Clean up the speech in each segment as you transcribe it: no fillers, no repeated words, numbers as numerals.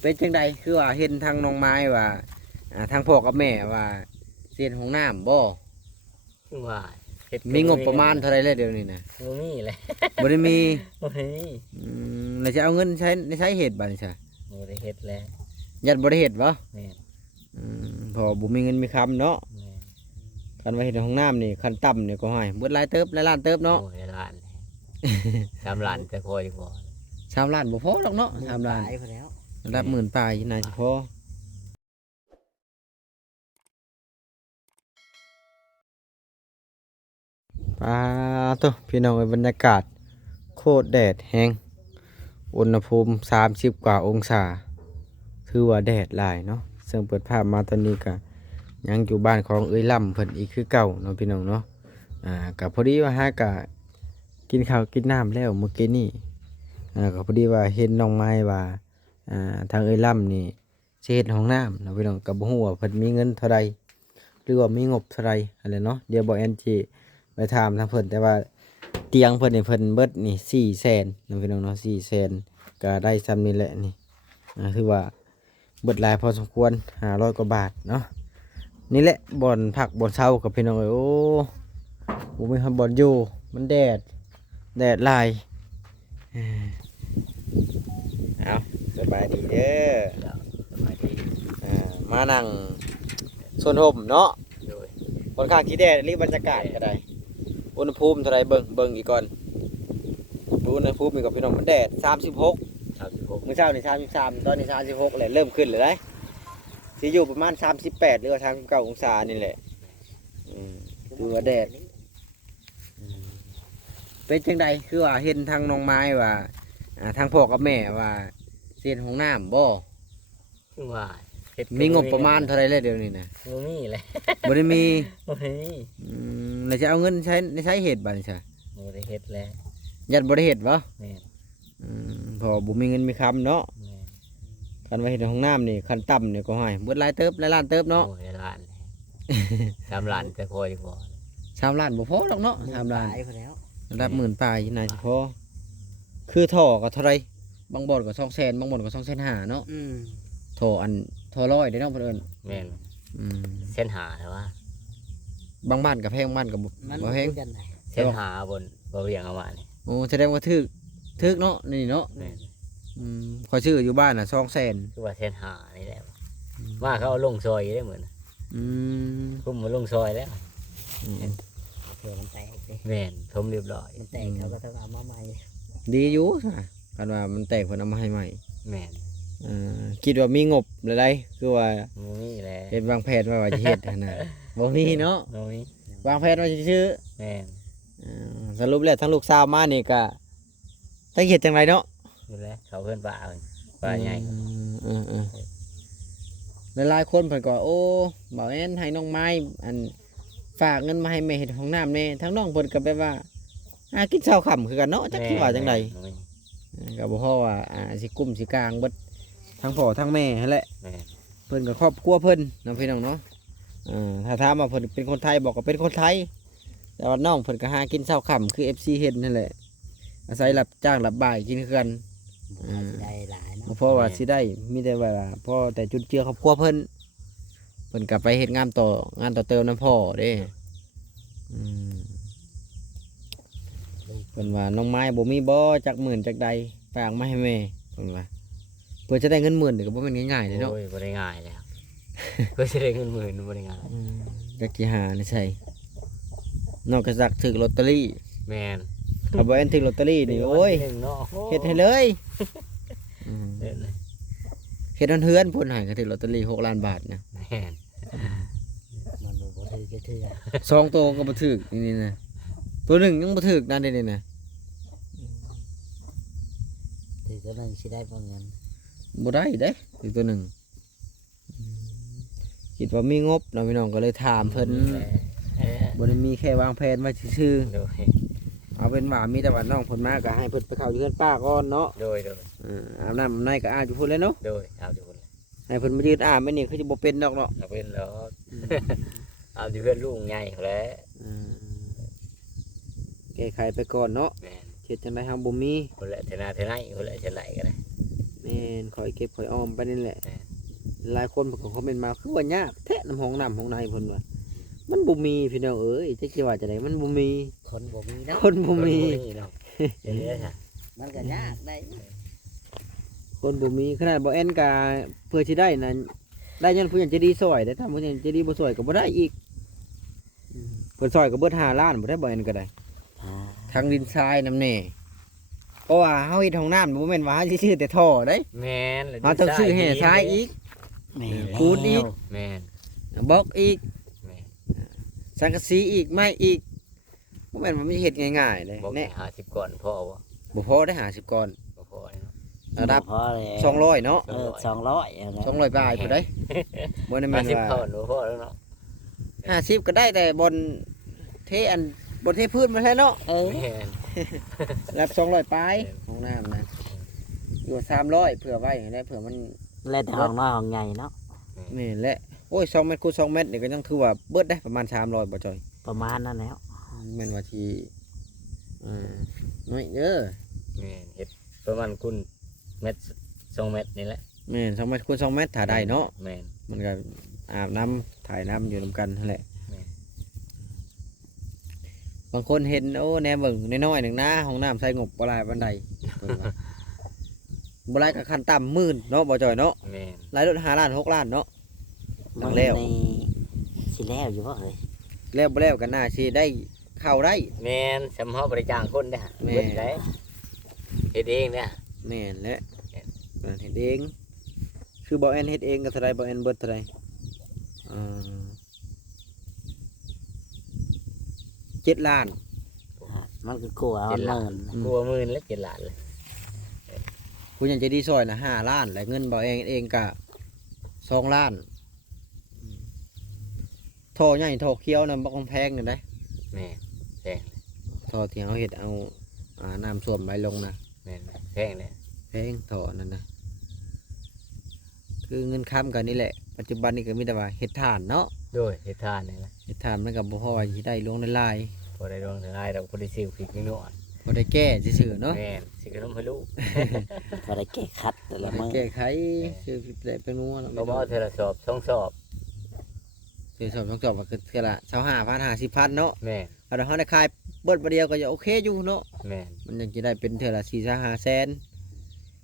เป็นจังใดคือว่าเห็นทางน้องไม้ว่าทางพ่อกับแม่ว่าเสียนของน้ำบ่ว่าเฮ็ด มีงบประมาณเท่าไรแล้วเดี๋ยวนี้นะ บ่มีเลย บ่ได้มี บ่มี แล้วจะเอาเงินใช้เหตุบัดนี้ซะ บ่ได้เฮ็ดแล้ว ยัดบ่ได้เฮ็ดบ่ แม่น เพอบ่มีเงินมีคำเนาะ แม่น คันว่าเฮ็ดห้องน้ำนี่คันต่ำนี่ก็ให้เบิดหลายเติบหลายล้านเติบเนาะ โอ้ยล้าน3 ล้านจะพอดีบ่ 3 ล้านบ่พอหรอกเนาะ3 ล้าน ตายไปแล้ว ระดับหมื่นปลายน่าสิพอปาตัวพี่น้องบรรยากาศโคตรแดดแฮงอุณหภูมิ30กว่าองศาถือว่าแดดหลายเนาะซึ่งเปิดภาพมาตอนนี้ก็ยังอยู่บ้านของเอ้ยล่ำเพิ่นอีกคือเก่าเนาะพี่น้องเนาะกับพอดีว่าฮะกะกินข้าวกินน้ำแล้วเมื่อกี้นี่ก็พอดีว่าเห็นน้องไม้ว่าทางเอ้ยล่ำนี่สิเฮ็ดห้องน้ำเนาะพี่น้องก็บ่ฮู้ว่าเพิ่นมีเงินเท่าใดหรือว่ามีงบเท่าใดอะไรเนาะเดี๋ยวบ่แอนจีไปถามทางเพิ่นแต่ว่าเตียงเพิ่นนี่เพิ่นเบิดนี่400,000เนาะพี่น้องเนาะ400,000ก็ได้ซ้ำนี่แหละนี่ถือว่าเบิดหลายพอสมควร500กว่าบาทเนาะนี่แหละบ่อนพักบ่อนเช่ากับพี่น้องเอ้ยโอ้บ่มีบ่อนอยู่มันแดดหลายเอาสบายดีเด้อ สบายดี มานั่งโซนห่มเนาะ โดย ค่อนข้างที่แดดรีบบรรยากาศก็ได้อุณหภูมิเท่าไรเบิ่งอีกก่อนอุณหภูมิอีกกับพี่น้องมันแดด36 36 มื้อเช้านี่33ตอนนี้36แหละเริ่มขึ้นเลยได้สิอยู่ประมาณ38หรือว่า39องศานี่แหละคือว่าแดดเป็นจังใดคือว่าเห็นทางน้องไม้ว่าทางพ่อกับแม่ว่าเสียนของน้ำบ่ ว่าเฮ็ด มีงบประมาณเท่าไรแล้วเดี๋ยวนี้นะ บ่มีเลย บ่ได้มี บ่มี แล้วจะเอาเงินใช้เหตุบัดนี้ซะ บ่ได้เฮ็ดแล้ว ยัดบ่ได้เฮ็ดบ่ แม่น พอบ่มีเงินมีคำเนาะ แม่น คันว่าเฮ็ดห้องน้ำนี่คันต่ำนี่ก็ให้เบิดหลายเติบหลายล้านเติบเนาะ โอ้ยล้าน3 ล้านจะพอดีบ่ 3 ล้านบ่พอหรอกเนาะ3 ล้าน ตายไปแล้ว ระดับหมื่นปลายน่าสิพอคือท่อก็เท่าไรบางบ่อนก็200,000บางบ่อนก็250,000เนาะท่อท่อร้อยได้เนาะเพิ่นเอิ้น แม่น เส้นหาแต่ว่า บางบ้านก็แพงบางบ้านก็ มัน บ่แพง กันไหน เส้นหาบนบ่เวียงเอามานี่ โอ้แสดงว่าถึกเนาะนี่เนาะ แม่น ขอยซื้ออยู่บ้านน่ะ200,000 คือว่าเส้นหานี่แหละว่าเขาเอาลงซอยได้เหมือน อืม คุ้มมาลงซอยแล้ว เผื่อมันแตกดิ แม่นทมเรียบร้อย มันแตกเขาก็ต้องเอามาใหม่ ดีอยู่ซะคันว่ามันแตกเพิ่นเอามาให้ใหม่ แม่น คิดว่ามีงบหลายๆคือว่า บ่มีแหละ เฮ็ดวางแผนว่าจะเฮ็ดหั่นน่ะบ่มีเนาะ บ่มี วางแผนว่าสิซื้อ แม่น สรุปแล้วทั้งลูกสาวมานี่ก็ตั้งเฮ็ดจังไรเนาะ อยู่แล้วเขาเพิ่นป่าเพิ่นป่าใหญ่ หลายๆคนเพิ่นก็โอ้บ่แม่นให้น้องไม้อันฝากเงินมาให้แม่เฮ็ดห้องน้ำแน่ทั้งน้องเพิ่นก็แบบว่ากินข้าวค่ำคือกันเนาะจักสิว่าจังได บ่มี ก็บ่ฮู้ว่าสิกุ้มสิกลางเบิดทั้งพ่อทั้งแม่นั่นแหละ แม่น เพิ่นก็ครอบครัวเพิ่นน้องพี่น้องเนาะถ้าถามว่าเพิ่นเป็นคนไทยบอกก็เป็นคนไทย แต่ว่าน้องเพิ่นก็หากินข้าวค่ำคือ FC เฮ็ดนั่นแหละอาศัยรับจ้างรับบ่ายกินคือกัน สิได้หลายเนาะ บ่เพราะว่าสิได้มีแต่ว่าพอแต่จุดเจือครอบครัวเพิ่นกลับไปเฮ็ดงานต่อเติมน้ำพ่อเด้เพิ่นว่าน้องไม้บ่มีบ่จักหมื่นจักใดฝากมาให้แม่เพิ่นว่าเพื่อจะได้เงินหมื่นนี่ก็บ่แม่นง่ายๆเลยเนาะ โอ้ยบ่ได้ง่ายแล้วเพื่อสิได้เงินหมื่นบ่ได้ง่าย จักสิหานี่ใช่นอกจากถึกลอตเตอรี่ แม่น ถ้าบ่แม่นถึกลอตเตอรี่นี่โอ้ย หนึ่งเนาะ เฮ็ดให้เลยเฮ็ดเลย เฮ็ดเฮือนๆพุ่นให้ก็ถึกลอตเตอรี่6 ล้านบาทนะ แม่น มันบ่ถือจะถือ สองตัวก็บ่ถึกนี่นะตัวหนึงยังบ่ถึกนั่นนี่นะ ถือตัวนึงสิได้บ่เงิน บ่ได้เด้อีกตัวหนึ่งคิดว่ามีงบเนาะพี่น้องก็เลยถามเพิ่น เออ บ่ได้มีแค่วางแผนไว้ซื่อ โดย ๆเอาเป็นว่ามีแต่ว่าน้องเพิ่นมาก็ให้เพิ่นไปเข้าอยู่เฮือนป้าก่อนเนาะ โดย อาบน้ำอาบในก็อาบอยู่พุ่นเลยเนาะ โดยเอาอยู่คน ให้เพิ่นมายืนอาบไว้นี่คือสิบ่เป็นดอกเนาะ เอาเป็นแล้วเอาอยู่เพื่อนลูกใหญ่แล้ว แก้ไขไปก่อนเนาะ แม่น เฮ็ดจังได๋เฮาบ่มี คนละเทนาเทไนคนละเทไหนกันเลย แม่นคอยเก็บคอยออมไปนี่แหละ แม่น หลายคนเพิ่นก็คอมเมนต์มาคือว่ายากแท้น้ำห้องน้ำห้องในเพิ่นว่ามันบ่มีพี่น้องเอ้ยจักสิว่าจะไดมันบ่มี คนบ่มีเนาะ คนบ่มี เนาะเดี๋ยวนี้ค่ะ มันก็ยากได้ คนบ่มีขนาดบ่แอนกาเพื่อสิได้นั่นได้ยันผู้ใหญ่ใจะดีซอยได้ถ้าผู้ใหญ่ใจะดีบ่ซอยก็บ่ได้อีกเพิ่นซอยก็เบิด5ล้านบ่ได้บ่แอนก็ได้ อ่า ทางดินทรายนำแน่เพราะว่าเฮาเฮ็ดห้องน้ำบ่แม่นว่าเฮาสิซื้อแต่ท่อเด้ แม่นแล้ว เฮาต้องซื้อแห่ทรายอีก แม่ พูดอีก แม่น บล็อกอีก แม่น สังกะสีอีกไม้อีกบ่แม่นว่ามันเฮ็ดง่ายๆเลย บอก แน่ 50ก่อนพ่อบ่ บ่พอได้50ก้อน บ่พอเนาะ ระดับ พอแล้ว 200เนาะ 200เอาแล้ว 200บาทพุ่นได้บ่ได้แม่น 50 ว่า ก่อนบ่พอแล้วเนาะ 50ก็ได้แต่บนเทอันบนเทพื้นมาแท้เนาะ แม่น รับ200ปลายห้องน้ำนะอยู่300เผื่อไว้ให้ได้เผื่อมัน แล้วแต่ห้องน้อยห้องใหญ่เนาะ นี่แหละโอ้ย2เมตรคูณ2เมตรนี่ก็ยังถือว่าเบิดได้ประมาณ300บ่จอย ประมาณนั้นแล้ว แม่นว่าที่น้อยเด้อ แม่นเฮ็ดประมาณคุณเม็ด2เม็ดนี่แหละ แม่น2เมตรคูณ2เมตรถ้าได้เนาะ แม่น มันก็อาบน้ำถ่ายน้ำอยู่นํกันนั่นแหละ แม่น บางคนเห็นโอ้แหนเบิ่งน้อยๆหนึงนะห้องน้ำใส่งบบ่หลายปานใดเพิ่นว่าบ่หลายก็ขั้นต่ำหมื่นเนาะบ่จอยเนาะ แม่น หลายรถ5ล้าน6ล้านเนาะ หลัง มัน แล้ว ในสิแล้วอยู่บ่เอ้ย แล้วบ่แล้วก็น่าสิได้เข้าได้ แม่นสำเฮาบริจางคนเด้อ แม่น เบิดได้เฮ็ดเองเนี่ย แม่นแหละ แม่น เพิ่นเฮ็ดเองคือบ่แอนเฮ็ดเองก็เท่าไรบ่แอนเบิดเท่าไร7ล้าน มันก็กลัวเอาเนิน กลัวหมื่นและ7ล้านเลย ผู้ใหญ่ใจดีซอยน่ะ5ล้านและเงินบ่แอนเองก็2ล้านท่อใหญ่ท่อเขียวน่ะบ่แพงนี่ได้ แม่นแพง ท่อที่เฮาเฮ็ดเอาน้ำท่วมไหลลงน่ะ แม่นแพงเลย แพงท่อนั่นน่ะคือเงินค้ำกันนี่แหละปัจจุบันนี้ก็มีแต่ว่าเฮ็ดทานเนาะ โดยเฮ็ดทานนี่แหละ เฮ็ดทานมันก็บ่พอว่าสิได้ลงในลาย พอได้ดวงถึงอ้ายเราบ่ได้ซื้อพริกนี่เนาะ บ่ได้แก้ซื่อๆเนาะ แม่นสิขนมให้ลูก ก็ได้แก้คัดแต่ละมื้อ แก้ไขชื่อแปลเป็นนัวเนาะ บ่บ่เอาเทอละสอบ2สอบ คือสอบต้องจบก็คือเทื่อละ25,000 50,000เนาะ แม่น เอาเดี๋ยวเฮาได้ขายเบิดบ่เดียวก็จะโอเคอยู่เนาะ แม่น มันยังสิได้เป็นเทื่อละ4-5แสน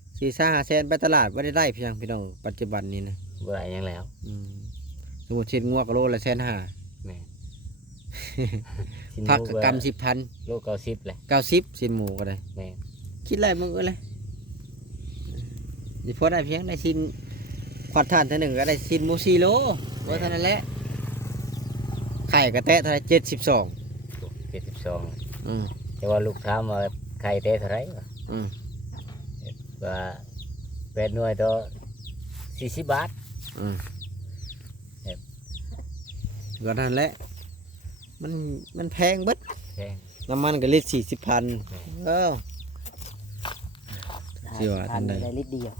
4-5แสนไปตลาดบ่ได้เพียงพี่น้องปัจจุบันนี้นะ บ่ได้หยังแล้ว สมมุติชิ้นงัวก็โลละ150,000 แม่น ชิ้น ผัก หมู ก็กำ10,000 โล90เลย 90ชิ้นหมูก็ได้ แม่น คิดไรมึงเอ้ยเลยสิพอได้เพียงได้ชิ้นขวัดทานเท่าหนึ่งก็ได้ชิ้นหมู4โลว่าเท่านั้นแหละไข่กระแตะเท่าไหร72 72 อืม แต่ว่าลูกถามว่าไข่เต้เท่าไหร่วะ อืม ว่า8หน่วยต่อ40 บาท อืม ครับ ก็นั่นแหละมันแพงเบิด แพง น้ำมันก็ลิตร40,000เออ สิว่าทันใด ได้ลิตรเดียว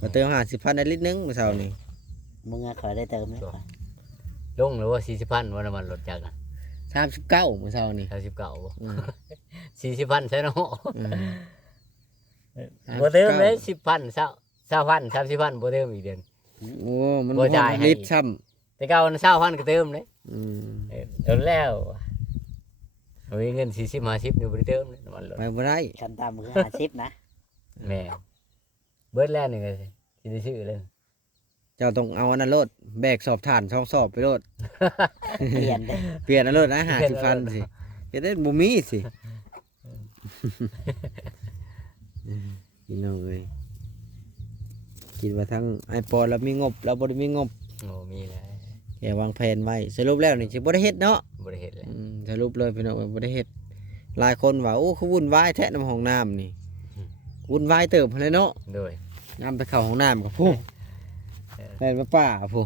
ก็เติม50,000ได้ลิตรหนึงเมื่อเช้านี้ มึงอะขอได้เติมไหม ลงหรือว่า40,000ว่าน้ำมันลดจากอ่ะ 39เมื่อเช้านี้ 39บ่ อืม 40,000ใช่เนาะ อืม บ่เติมเลย10,000 20,000 30,000บ่เติมอีกเดือน โอ้มัน บ่จ่ายให้ ลิตรซ้ แต่เก่ามัน20,000ก็เติมเลย ำอืม เติมแล้วมีเงิน40 50นี่บ่ได้เติมเลยน้ำมันลด ไปบ่ได้ ขั้นต่ำคือ50นะ แม่เบิดแล้วนี่ก็สิได้ซื้อเลย เจ้าต้องเอาอันนั้นโลดแบกสอบถ่านช่องสอบไปโลด เปลี่ยนได้ เปลี่ยนอันโลดนะ50,000สิเฮ็ดได้บ่มีสิพี่น้องเอ้ยคิดว่าทั้งไอปอแล้วมีงบแล้วบ่ได้มีงบ โอ้มีแล้ว แค่วางแผนไว้สรุปแล้วนี่สิบ่ได้เฮ็ดเนาะ บ่ได้เฮ็ดเลย สรุปเลยพี่น้องเอ้ยบ่ได้เฮ็ดหลายคนว่าโอ้คือวุ่นวายแท้น้ำห้องน้ำนี่วุ่นวายเติบเลยเนาะ โดย น้ำไปเข้าห้องน้ำกับผู้แม่นมาป่าผู้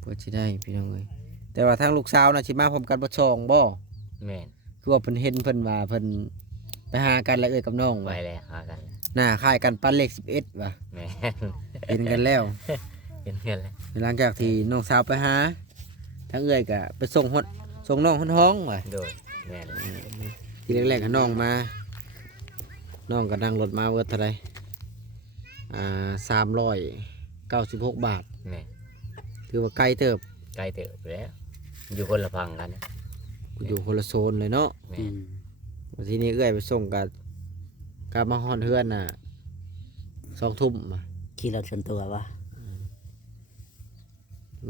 เพื่อสิได้พี่น้องเอ้ยแต่ว่าทางลูกสาวน่ะสิมาพร้อมกันบ่ช่องบ่ แม่น คือว่าเพิ่นเห็นเพิ่นว่าเพิ่นไปหากันแล้วเอ้ยกับน้อง ไป ว่า แล้วหากันแล้ว หน้าคล้ายกันปั้นเลข11ว่ะ แม่น เห็นกันแล้ว เป็นเงินเลย หลังจากที่น้องสาวไปหาทั้งเอ้ยก็ไปส่งฮอดส่งน้องฮอดห้องว่ะ โดยแม่น ทีแรกๆก็น้องมา น้องก็นั่งรถมาเบิดเท่าไหร่396 บาท แม่น ถือว่าไกลเติบ ไกลเติบไปแล้วอยู่คนละฝั่งกันนะ กูอยู่คนละโซนเลยเนาะ แม่ อื น ม วันที่นี้เอื้อยไปส่งกับกลับมาฮอนเฮือนน่ะ2 ทุ่มอะ ขี่รถส่วนตัววะ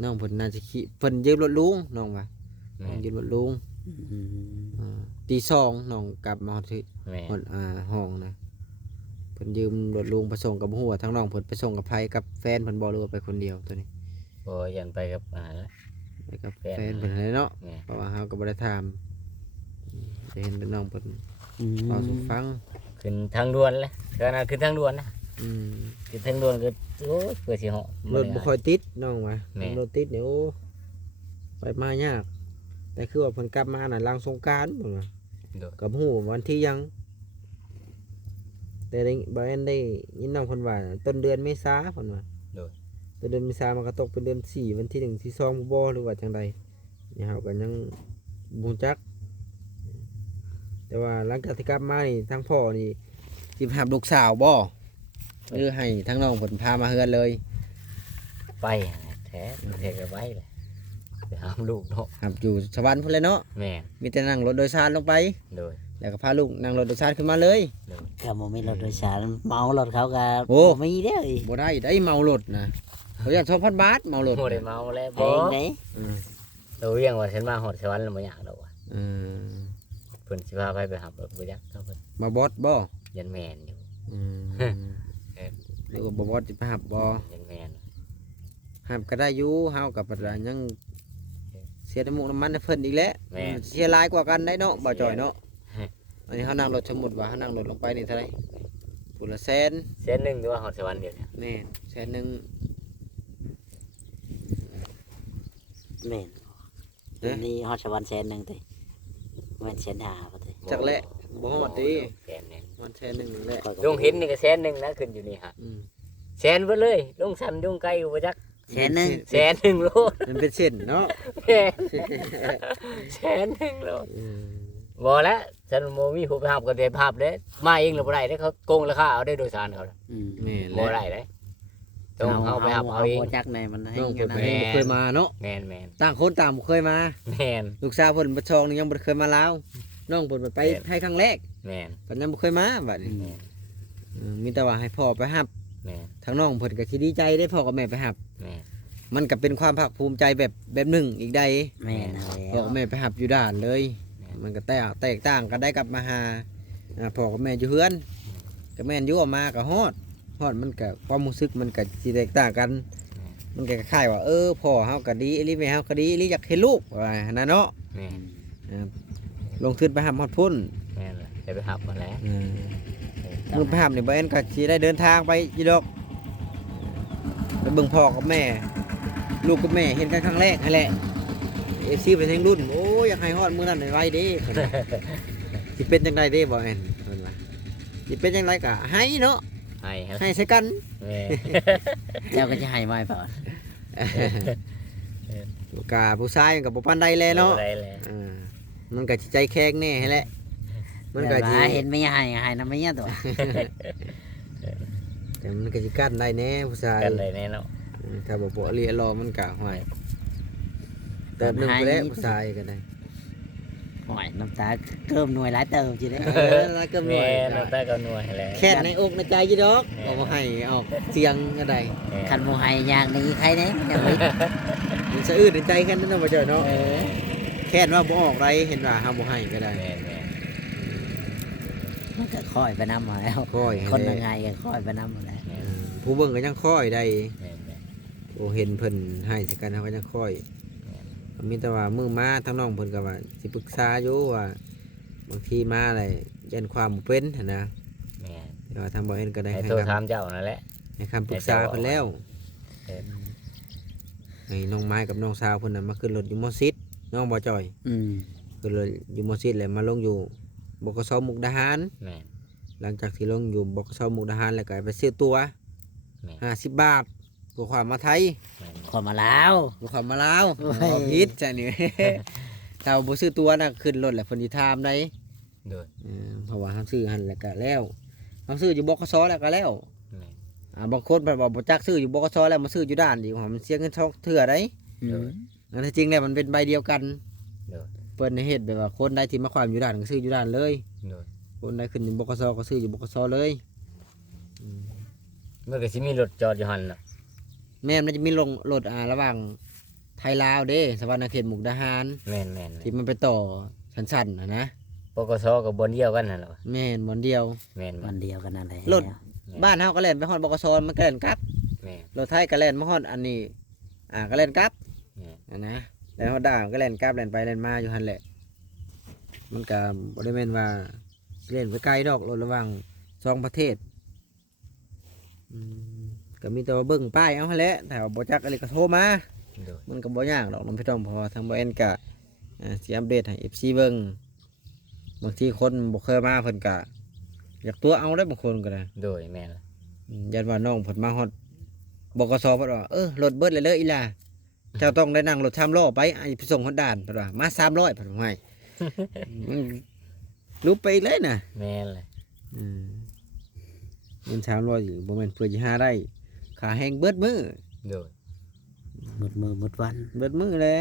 น้องเพิ่นน่าจะขี่เพิ่นยืมรถลุงน้องว่า แม่น ยืมรถลุง อืม ตีสองน้องกลับมาฮอดที่ แม่น ฮอดห้องนะเพิ่นยืมรถลุงไปส่งกับหัวทั้งน้องเพิ่นไปส่งกับไผกับแฟนเพิ่นบ่หรือว่าไปคนเดียวตัวนี้ บ่ยันไปกับนะ ไปกับ แฟน แฟนเพิ่นเลยเนาะ แม่น เพราะว่าเฮาก็บ่ได้ถามได้เห็นแต่น้องเพิ่น อืม เว้าสู่ฟัง ขึ้นทางด่วนเลยขณะขึ้นทางด่วนนะ อืม ขึ้นทางด่วนก็โอ้ยเพื่อสิเหาะ รถบ่ค่อยติดน้องว่า แม่ รถติดนี่โอ้ไปมายาก แต่คือว่าเพิ่นกลับมาน่ะหลังสงกรานต์เพิ่นว่า โดย กับฮู้วันที่ยัง แต่ได้บ่แม่นได้ยินน้องเพิ่นว่าต้นเดือนเมษาเพิ่นว่า โดย ต้นเดือนเมษามันก็ตกเป็นเดือน4วันที่1ที่2บ่หรือว่าจังใดนี่เฮาก็ยังบ่รู้จัก แต่ว่าหลังจากที่กลับมานี่ทั้งพ่อนี่สิพาลูกสาวบ่หรือให้ทั้งน้องเพิ่นพามาเฮือนเลย ไปแท้แท้ก็ไปเลยไปหามลูกเนาะ ครับอยู่สวรรค์พุ่นเลยเนาะ แม่น มีแต่นั่งรถโดยสารลงไป โดย แล้วก็พาลูกนั่งรถโดยสารขึ้นมาเลย โดย ก็บ่มีรถโดยสารเมารถเขาก็ โอ้ บ่มีเด้อ บ่ได้เมารถนะเขาอยาก2,000 บาทเมารถ โมได้เมาแล้ว เอ บ่ งเด้ อืม เราเรียกว่าฉันมาหอดสวรรค์แล้วบ่อยากดอกว่ะ อืม เพิ่นสิพาไปหับรถบ่ยักเขาเพิ่น มาบอสบ่ ยันแม่นอยู่ อืม เออ หรือว่าบ่บอสสิไปหับบ่ ยันแม่น หับก็ได้อยู่เฮากับปัดว่ายังเสียน้ำมูกน้ำมันให้เพิ่นอีกแล้ว แม่น เสียหลายกว่ากันได้เนาะบ่จ่อยเนาะ เฮ้ย อันนี้เฮานั่งรถสมมุติว่าเฮานั่งรถลงไปนี่เท่าไหร่พุ่นละแสน เส้นหนึงหรือว่าหอดสวรรค์เดียวเนี่ย แม่นแสนหนึง แม่น เอ๊ะ นี่ฮอดชวันแสนหนึงติแม่นแสนห้าบ่ติ จักแหละบ่ฮอดติ แสนหนึง มันแสนหนึงนั่นแหละ ข้อยก็ ลุงเห็นนี่ก็แสนหนึงนะขึ้นอยู่นี่ฮะ อืม แสนเบิดเลยลุงสั่นลุงไกลอยู่บ่จัก แสนหนึง แสนหนึงโลด มันเป็นเส้นเนาะ แม่นแสนหนึงโลด อืม บ่แล้วฉันบ่มีผู้ไปหับก็ได้ภาพเด้มาเองแล้วบ่ได้เด้เขาโกงราคาเอาได้โดยสารเขาน่ะ อืม แม่นแห บ่ ละ ได้เด้ต้องเอาไปหับเอาเอง บ่จักในมันให้ น้อง กั เพิ่ น น นะ บ่เคยมาเนาะ แม่นแม่น ต่างคนต่างบ่เคยมา แม่น ลูกสาวเพิ่นบ่ชองนี่ยังบ่เคยมาลาวน้องเพิ่นไป แม่น ไทยครั้งแรก แม่น เพิ่นยังบ่เคยมาบัดนี้ แม่น มีแต่ว่าให้พ่อไปรับ แม่น ทางน้องเพิ่นก็สิดีใจได้พ่อกับแม่ไปรับ แม่น มันก็เป็นความภาคภูมิใจแบบหนึ่งอีกใด แม่นเอา พ่อ แล้ว กับแม่ไปรับอยู่ด้านเลย มันก็แตกต่างกันได้กับมาหาพ่อกับแม่อยู่เฮือนก็แม่นอยู่ออกมาก็ฮอดมันก็ความรู้สึกมันก็สิแตกต่างกัน มันก็คล้ายๆว่าพ่อเฮาก็ดีอีหลีแม่เฮาก็ดีอีหลีอยากเห็นลูกว่าหั่นน่ะเนาะ แม่น ลงทุนไปหาฮอดพุ่น แม่นล่ะได้ไปหับมาแล้ว มือไปหานี่บ่เอ็นก็สิได้เดินทางไปอยู่ดอกไปเบิ่งพ่อกับแม่ ลูกกับแม่เห็นกันครั้งแรกนั่นแหละเอฟซีเป็นแห่งรุ่นโอ้ยอยากให้ฮอดมื้อนั้นไว้เด้เพิ่นว่าสิเป็นจังไดเด้บ่แม่นเพิ่นว่าสิเป็นจังไดก็ให้เนาะ ให้ครับ ให้ใส่กัน แม่น เจ้าก็จะให้ไว้เปล่า กะผู้ชายมันก็บ่ปานใดแลเนาะ ได้แล้ว มันก็สิใจแข็งแน่ให้แหละมันก็ แบบ สิ ว่าเห็นไม่ให้นำไม่ตัว แต่มันก็สิกั้นได้แน่ผู้ชาย กันเลยแน่เนาะ ถ้าบ่ปกติรอมันก็ห่วยเติมหนึงไปแล้วผู้ชายก็ได้ หอยน้ำตาเกิมหน่วยหลายเติมจีได้ แล้วก็หน่ แม่ วย นเราแต่ก็หน่วยแล้ว แค่ในอกในใจอยู่ดอกออกมาให้ออกเสียงก็ได้ คันโมให้ยากนี้ใครเนี่ยยังไม่ มันสะอื้นในใจแค่นั้นเนาะบ่เจ้าเนาะ เออ แค่ว่าบ่ออกไรเห็นว่าเฮาบ่ให้ก็ได้ แม่นแม่น มันก็ค่อยไปน้ำมาแล้ว ค่อย คน ให้ ยังไงก็ค่อยไปน้ำมาแล้ว แม่น ผู้เบิ่งก็ยังค่อยได้ แม่นแม่น โอ้เห็นเพิ่นให้สิกันเฮาก็ยังค่อยมีแต่ว่ามื้อมาทางน้องเพิ่นก็ว่าสิปรึกษาอยู่ว่าบางทีมาอะไรยันความบ่เป็นหั่นนะ แม่น แต่ว่าทางบ่เห็นก็ได้ ให้ ให้ โทร คำ ถามเจ้านั่นแหละ ให้คำปรึกษาเพิ่นแล้ว เออ ให้น้องไม้กับน้องสาวเพิ่นน่ะมาขึ้นรถอยู่มอซิดน้องบ่จ่อย อืม ขึ้นรถอยู่มอซิดแล้วมาลงอยู่บกสมุกดาหาร แม่น หลังจากที่ลงอยู่บกสมุกดาหารแล้วก็ไปซื้อตัว แม่น 50 บาทเพื่อความมาไทย แม่น คนมาแล้ว เพื่อความมาลาว โอ้ย บ่ผิดจ้ะนี่ ถ้าบ่ซื้อตัวน่ะขึ้นรถแล้วเพิ่นสิถามได้ โดย เพราะว่าเฮาซื้อหั่นแล้วก็แล้ว เอาซื้ออยู่บกสแล้วก็แล้ว แม่น บางคนแบบว่าบ่จักซื้ออยู่บกสแล้วมาซื้ออยู่ด้านอีกมันเสียเงินทองเถื่อได้ อืม อันที่จริงแล้วมันเป็นใบเดียวกัน โดย เปิ้นในเฮ็ดแบบว่าคนใดที่มาความอยู่ด้านก็ซื้ออยู่ด้านเลย โดย คนใดขึ้นอยู่บกสก็ซื้ออยู่บกสเลยอืม มันก็สิมีรถจอดอยู่หั่นน่ะ แม่นมันจะมีลงรถระหว่างไทยลาวเด้สวรรณเขตมุกดาหาร แม่น ที่มันไปต่อสั้นๆนะ ปกสก็บ่อนเดียวกันนั่นแหละวะ แม่นบ่อนเดียว แม่น วันเดียวกันนั่นแหละ รถ บ้านเฮาก็เล่นไปฮอดบกสมันก็เล่นกลับ แม่น รถไทยก็เล่นมาฮอดอันนี้ก็เล่นกลับ แม่น นะแล้วฮอดด่าก็เล่นกลับเล่นไปเล่นมาอยู่หั่นแหละมันก็บ่ได้แม่นว่าเล่นไปไกลดอกรถระหว่างสองประเทศอืมก็มีแต่ว่าเบิ่งป้ายเอาหั่นแหละถ้าว่าบ่จักอะไรก็โทรมา โดย มันก็บ่ยากดอกน้องพี่น้องเพอทางบ่แอนก็สิอัปเดตให้ FC เบิ่งบางทีคนบ่เคยมาเพิ่นก็อยากตัวเอาได้บางคนก็ได้ โดยแม่นล่ะ ยันว่าน้องเพิ่นมาฮอดบกสเพิ่นว่ารถเบิดเลยเด้ออีหล่าเจ้าต้องได้นั่งรถ3ล้อไปไปส่งฮอดด่านเพิ่นว่ามา300เพิ่นว่าให้ มันลุบไปอีกเลยน่ะ แม่นเลย อืมมัน300อยู่บ่แม่นเพื่อสิหาได้ค่าแรงเบิดมื้อ โดย หมดมือหมดวัน เบิดมื้อเลย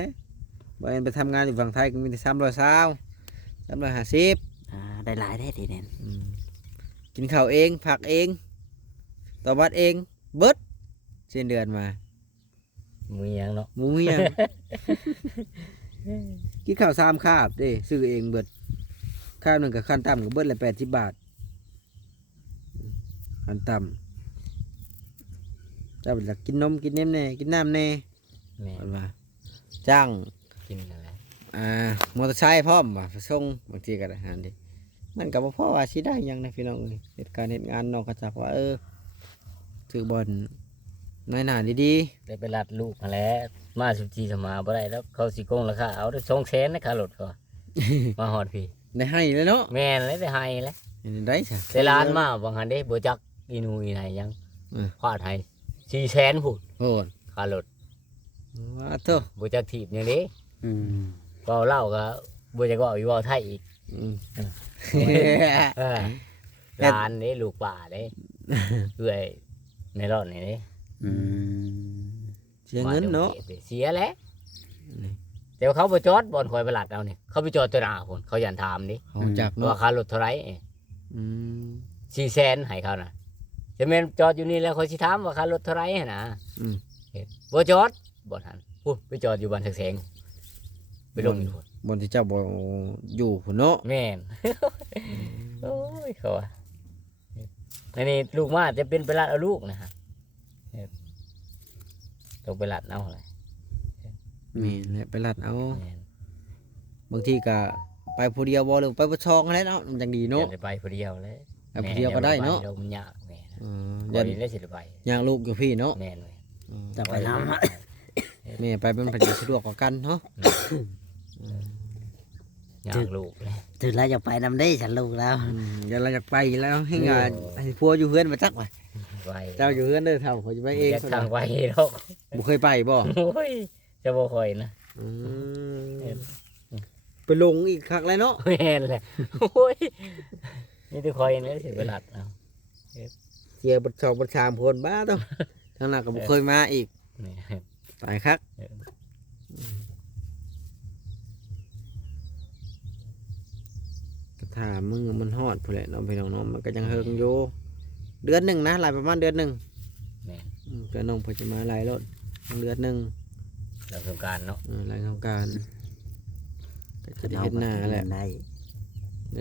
บ่แม่นไปทำงานอยู่ฝั่งไทยก็มีแต่320 350 ได้หลายได้ทีเนี่ย กินข้าวเองผักเองต่อบัตรเองเบิดเส้นเดือนมา มือหยังเนาะ หมูเฮียง กินข้าว3คาบเด้ซื้อเองเบิดข้าวหนึ่งกับขั้นต่ำกับเบิดละ80 บาทขั้นต่ำถ้าเป็นหลักกินนมกินเนมแน่กินน้ำแน่ แม่น เอาว่าจ้าง กินอะไร มอเตอร์ไซค์พร้อมว่ะส่งบางทีก็ได้หาดิมันก็บ่พอว่าสิได้หยังนะพี่น้องเอ้ยเหตุการณ์เหตุงานน้องก็จักว่าถือบอลน้อยหนาดี ได้ไปรัดลูกมาแล้วมาสุจีสมาบ่ได้แล้วเขาสิโกงราคาเอาได้200,000นะค่ารถเขามาฮอดพี่ ๆได้ให้เลยเนาะ แม่นเลยได้ให้เลย ได้จ้ะ แต่ร้านมาบางหันเด้บ่จักอีนูอีไหนยัง อืม พาดให้400,000พุ่น โอ้ย ค่ารถ ว่าโต บ่จักถีบหยังเด้ อืม เว้าเล่าก็บ่จักเว้าอยู่เว้าไทยอีก อืม เออร้านเด้ลูกป่าเด้เอื้อยในรถนี่เด้ อืม เสียเงินเนาะ เสียแหล้วแต่ว่าเขาไปจอดบอนคอยไปหลัดเอาเนี่ยเขาไปจอดตัวหน้าคนเขาอย่าถามดิ เขาจัก ว่า เนาะ ค่ารถเท่าไหร อืม 400,000ให้เขานะจะแม่นจอดอยู่นี่แล้วเขาสิถามว่าค่ารถเท่าไหรหั้นนะ อืม บ่จอดบ่ทันพูดไปจอดอยู่บ้านแสงๆไปลงอยู่พุ่น บนที่เจ้าบ่อยู่พุ่นเนาะ แม่น โอ้ยเขาว่าอันนี้ลูกมาจะเป็นไปรัดเอาลูกนะฮะต้องไปรัดเอาอะไร นี่แหละไปลัดเอา แม่น บางทีก็ไปผู้เดียวบ่หรือไปบ่ชองอะไรเนาะมันจังดี อ เนาะ ย่าได้ไปผู้เดียวเลย ไปผู้เดียวก็ได้เนาะ แม่อย่ไปมันยากแม่ อืม บ่ ยัน ได้เลยสิได้ไป ย่างลูกอยู่พี่เนาะ แม่นเลย อืม จะไปน้ำ แม่ไปมันพอดีสะดวกกว่ากันเนาะ ยากลูกเลย ถึงแล้วจะไปน้ำได้ฉันลูกแล้ว อย่าเราอยากไปแล้วให้งานให้พัวอยู่เฮือนมาจักว่ะ ไป เจ้าอยู่เฮือนเด้อเท่าเขาจะไปเอง จะ เขา ทางไปหรอก บ่เคยไปบ่ โอ้ยจะบ่ค่อยนะ อืม เห็น ไปลงอีกครั้งเลยเนาะ แม่นเลยโอ้ยนี่ที่คอยนี่สิไปรัดเอา เสียบทสองบทสามคนบ้าต้องทางหน้าก็บ่เคยมาอีก นี่ ตายคักก็ถามมึงมันฮอดพุ่นแหละเนาะพี่น้องเนาะมันก็ยังเฮิงอยู่เดือนหนึ่งนะหลายประมาณเดือนหนึ่ง แม่น เดือนน้องเพิ่นจะมาหลายรถเดือนหนึ่ง เราสงกรารเนาะ หลายโครงการก็จะได้เห็นหน้าแหละ ได้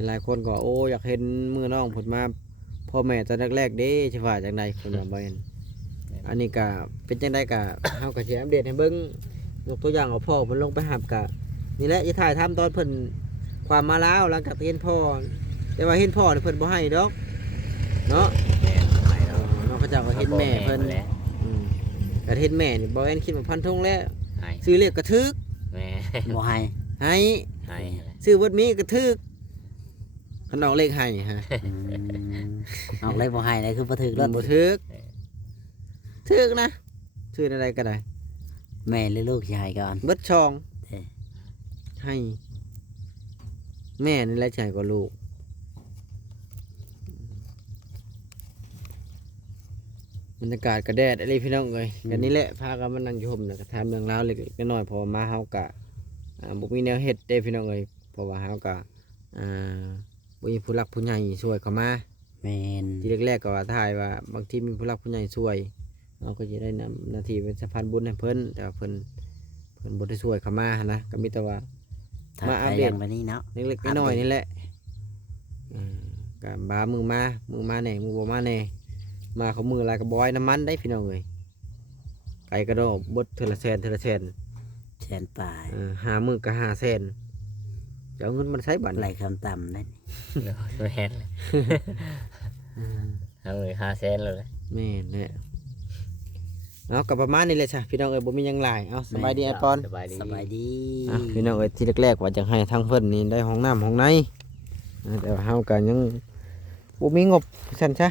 หลายๆคนก็โอ้อยากเห็นมือน้องผลมาพ่อแม่ตอนแรกๆเด้สิว่าจังไดคนว่าบ่เห็นอันนี้ก็เป็นจังไดก็ เฮาก็สิอัปเดตให้เบิ่งยกตัวอย่างเอาพ่อเพิ่นลงไปหับก็นี่แหละจะถ่ายทำตอนเพิ่นความมาลาวหลังจากเห็นพ่อแต่ว่าเห็นพ่อนี่เพิ่นบ่ให้ดอกเนาะ แม่นไปแล้ว น้องพระเจ้าก็เห็นแม่เพิ่น แหละ ก็เห็นแม่นี่บ่แม่นคิดว่าพันธงแล้ว ให้ ซื้อเลขกระทึก แม่ บ่ให้ ให้ ให้แหละ ซื้อเบิดมีกระทึกคันออกเลขให้ฮะ อืมเอาเลยบ่ให้เลยคือบ่ถึกร มั ถ นบ่ทึกทึกนะซื้ออะไรก็ได้ แม่หรือลูกสิให้ก่อน เบิดช่อง เอ้ย ให้ แม่นี่แหละใช่กว่าลูก บรรยากาศก็แดดอะไรพี่น้องเอ้ยกันนี้แหละพากันมานั่งอยู่ห่มแล้วก็ถามเรื่องราวเล็กๆน้อยๆเพอมาเฮากะบ่มีแนวเฮ็ดเด้พี่น้องเอ้ยเพราะว่าเฮากะอ่าบ่มีผู้หลักผู้ใหญ่ช่วยเข้ามา แมน ทีแรกๆก็ว่าถ่ายว่าบางทีมีผู้หลักผู้ใหญ่ช่วยเราก็จะได้นำหน้าที่เป็นสะพานบุญให้เพิ่นแต่ว่าเพิ่นบ่ได้ช่วยเข้ามาหั้นนะก็มีแต่ว่า ถ้า มาอั ใคร ปเดต ยังวันนี้เนาะ เล็กๆน้อยๆนี่แหละก็บามือมาแหน่มือบ่มาแหน่มาเขามือลายกระบอยน้ำมันได้พี่น้องเอ้ยไก่กระโดดบดเทอละแสน แชนปลาย หามือก็500,000จะเอาเงินมันใช้บัตร ไหลคำต่ำนั่น เดี๋ยวแม่นเลยเอาเลย500,000เลย แม่นแหละเอากับประมาณนี้เลยจ้ะพี่น้องเอ้ยบ่มีหยังหลายเอาสบายดีไอปอน สบายดี สบายดี พี่น้องเอ้ยที่แรกๆว่าจะให้ทางเพิ่นนี่ได้ห้องน้ำห้องในแต่ว่าเฮาก็ยังบ่มีงบซั่นซะ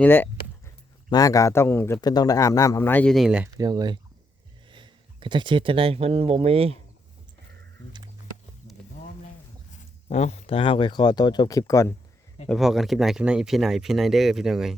นี่แหละมาก็ต้องจะเป็นต้องได้อาบน้ำอาบในอยู่นี่แหละพี่น้องเอ้ยก็จักเฮ็ดจังไดมันบ่มีเอาถ้าเฮาก็ขอตัวจบคลิปก่อนไปพอกันคลิปไหนอีพีไหนเด้อพี่น้องเอ้ย